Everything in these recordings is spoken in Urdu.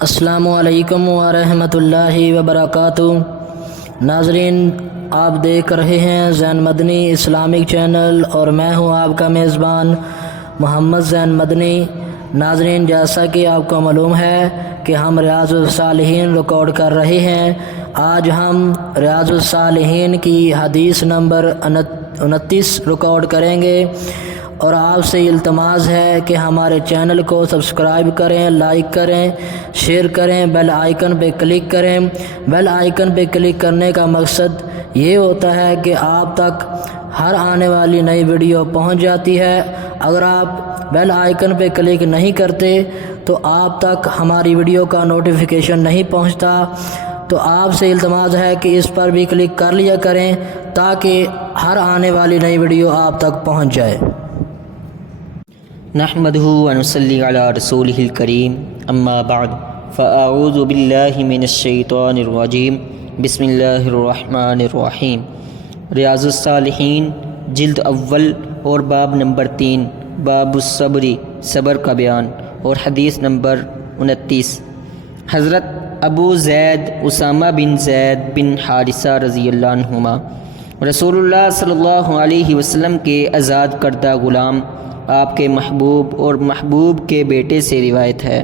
السلام علیکم ورحمۃ اللہ وبرکاتہ۔ ناظرین، آپ دیکھ رہے ہیں زین مدنی اسلامک چینل اور میں ہوں آپ کا میزبان محمد زین مدنی۔ ناظرین، جیسا کہ آپ کو معلوم ہے کہ ہم ریاض الصالحین ریکارڈ کر رہے ہیں۔ آج ہم ریاض الصالحین کی حدیث نمبر 29 ریکارڈ کریں گے، اور آپ سے التماس ہے کہ ہمارے چینل کو سبسکرائب کریں، لائک کریں، شیئر کریں، بیل آئیکن پہ کلک کریں۔ بیل آئیکن پہ کلک کرنے کا مقصد یہ ہوتا ہے کہ آپ تک ہر آنے والی نئی ویڈیو پہنچ جاتی ہے۔ اگر آپ بیل آئیکن پہ کلک نہیں کرتے تو آپ تک ہماری ویڈیو کا نوٹیفیکیشن نہیں پہنچتا، تو آپ سے التماس ہے کہ اس پر بھی کلک کر لیا کریں تاکہ ہر آنے والی نئی ویڈیو آپ تک پہنچ جائے۔ نحمدہ ونصلی علی رسولہ الکریم، اما بعد فاعوذ باللہ من الشیطان الرجیم، بسم اللہ الرحمن الرحیم۔ ریاض الصالحین جلد اول اور باب نمبر 3، باب الصبر، صبر کا بیان، اور حدیث نمبر 29۔ حضرت ابو زید اسامہ بن زید بن حارثہ رضی اللہ عنہما رسول اللہ صلی اللہ علیہ وسلم کے آزاد کردہ غلام، آپ کے محبوب اور محبوب کے بیٹے سے روایت ہے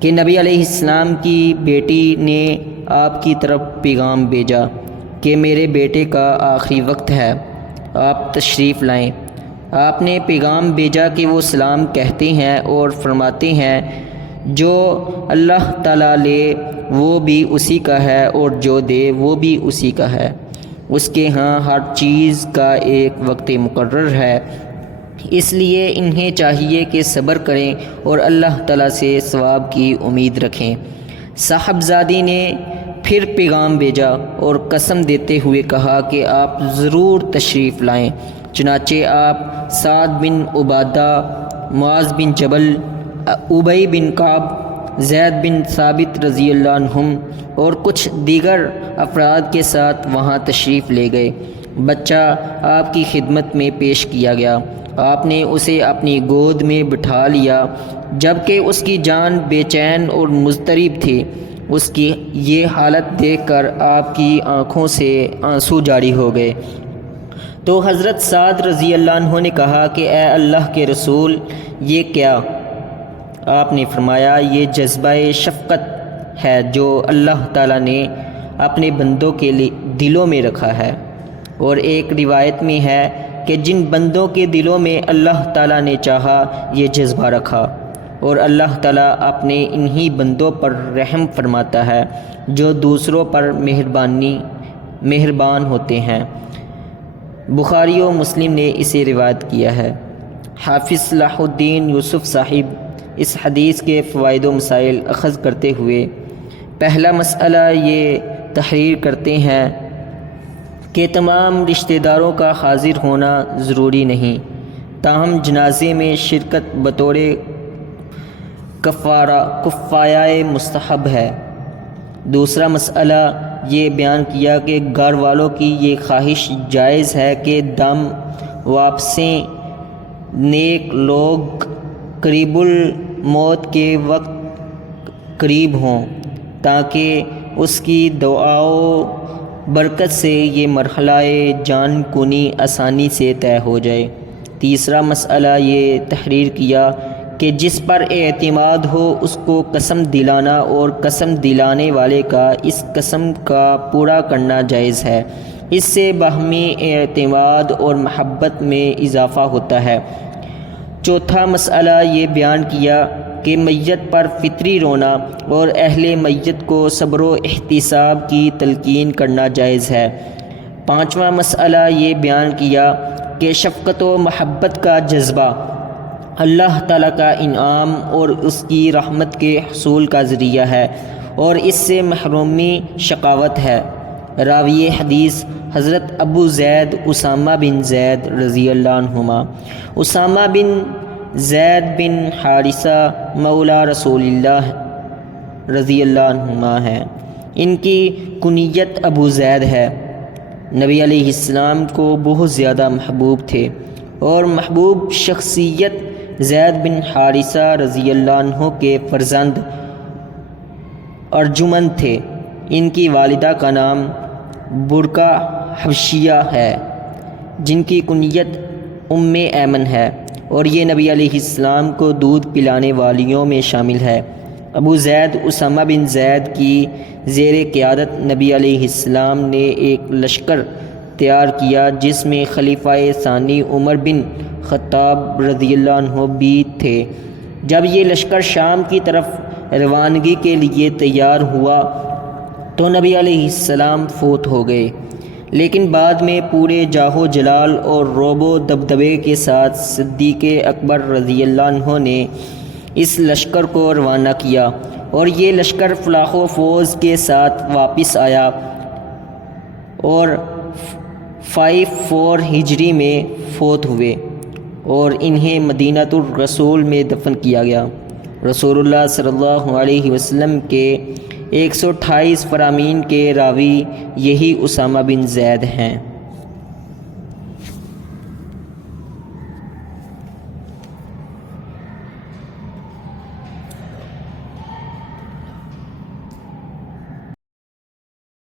کہ نبی علیہ السلام کی بیٹی نے آپ کی طرف پیغام بھیجا کہ میرے بیٹے کا آخری وقت ہے، آپ تشریف لائیں۔ آپ نے پیغام بھیجا کہ وہ سلام کہتے ہیں اور فرماتے ہیں جو اللہ تعالیٰ لے وہ بھی اسی کا ہے، اور جو دے وہ بھی اسی کا ہے۔ اس کے ہاں ہر چیز کا ایک وقت مقرر ہے، اس لیے انہیں چاہیے کہ صبر کریں اور اللہ تعالیٰ سے ثواب کی امید رکھیں۔ صاحبزادی نے پھر پیغام بھیجا اور قسم دیتے ہوئے کہا کہ آپ ضرور تشریف لائیں۔ چنانچہ آپ سعد بن عبادہ، معاذ بن جبل، ابی بن کعب، زید بن ثابت رضی اللہ عنہم اور کچھ دیگر افراد کے ساتھ وہاں تشریف لے گئے۔ بچہ آپ کی خدمت میں پیش کیا گیا۔ آپ نے اسے اپنی گود میں بٹھا لیا، جبکہ اس کی جان بے چین اور مضطرب تھی۔ اس کی یہ حالت دیکھ کر آپ کی آنکھوں سے آنسو جاری ہو گئے۔ تو حضرت سعد رضی اللہ عنہ نے کہا کہ اے اللہ کے رسول، یہ کیا؟ آپ نے فرمایا یہ جذبہ شفقت ہے جو اللہ تعالیٰ نے اپنے بندوں کے دلوں میں رکھا ہے۔ اور ایک روایت میں ہے کہ جن بندوں کے دلوں میں اللہ تعالیٰ نے چاہا یہ جذبہ رکھا، اور اللہ تعالیٰ اپنے انہی بندوں پر رحم فرماتا ہے جو دوسروں پر مہربان ہوتے ہیں۔ بخاری و مسلم نے اسے روایت کیا ہے۔ حافظ صلاح الدین یوسف صاحب اس حدیث کے فوائد و مسائل اخذ کرتے ہوئے پہلا مسئلہ یہ تحریر کرتے ہیں کہ تمام رشتہ داروں کا حاضر ہونا ضروری نہیں، تاہم جنازے میں شرکت بطور کفایہ مستحب ہے۔ دوسرا مسئلہ یہ بیان کیا کہ گھر والوں کی یہ خواہش جائز ہے کہ دم واپسیں نیک لوگ قریب الموت کے وقت قریب ہوں تاکہ اس کی دعاؤں برکت سے یہ مرحلہ جان کنی آسانی سے طے ہو جائے۔ تیسرا مسئلہ یہ تحریر کیا کہ جس پر اعتماد ہو اس کو قسم دلانا، اور قسم دلانے والے کا اس قسم کا پورا کرنا جائز ہے۔ اس سے باہمی اعتماد اور محبت میں اضافہ ہوتا ہے۔ چوتھا مسئلہ یہ بیان کیا کہ میت پر فطری رونا اور اہل میت کو صبر و احتساب کی تلقین کرنا جائز ہے۔ پانچواں مسئلہ یہ بیان کیا کہ شفقت و محبت کا جذبہ اللہ تعالیٰ کا انعام اور اس کی رحمت کے حصول کا ذریعہ ہے، اور اس سے محرومی شقاوت ہے۔ راوی حدیث حضرت ابو زید اسامہ بن زید رضی اللہ عنہما۔ اسامہ بن زید بن حارثہ مولا رسول اللہ رضی اللہ عنہما ہیں۔ ان کی کنیت ابو زید ہے۔ نبی علیہ السلام کو بہت زیادہ محبوب تھے، اور محبوب شخصیت زید بن حارثہ رضی اللہ عنہ کے فرزند ارجمند تھے۔ ان کی والدہ کا نام برقہ حبشیہ ہے، جن کی کنیت ام ایمن ہے، اور یہ نبی علیہ السلام کو دودھ پلانے والیوں میں شامل ہے۔ ابو زید اسامہ بن زید کی زیر قیادت نبی علیہ السلام نے ایک لشکر تیار کیا، جس میں خلیفہ ثانی عمر بن خطاب رضی اللہ عنہ بھی تھے۔ جب یہ لشکر شام کی طرف روانگی کے لیے تیار ہوا تو نبی علیہ السلام فوت ہو گئے، لیکن بعد میں پورے جاہو جلال اور روب و دبدبے کے ساتھ صدیق اکبر رضی اللہ عنہ نے اس لشکر کو روانہ کیا، اور یہ لشکر فلاح و فوز کے ساتھ واپس آیا اور 54 ہجری میں فوت ہوئے، اور انہیں مدینۃ الرسول میں دفن کیا گیا۔ رسول اللہ صلی اللہ علیہ وسلم کے 128 فرامین کے راوی یہی اسامہ بن زید ہیں۔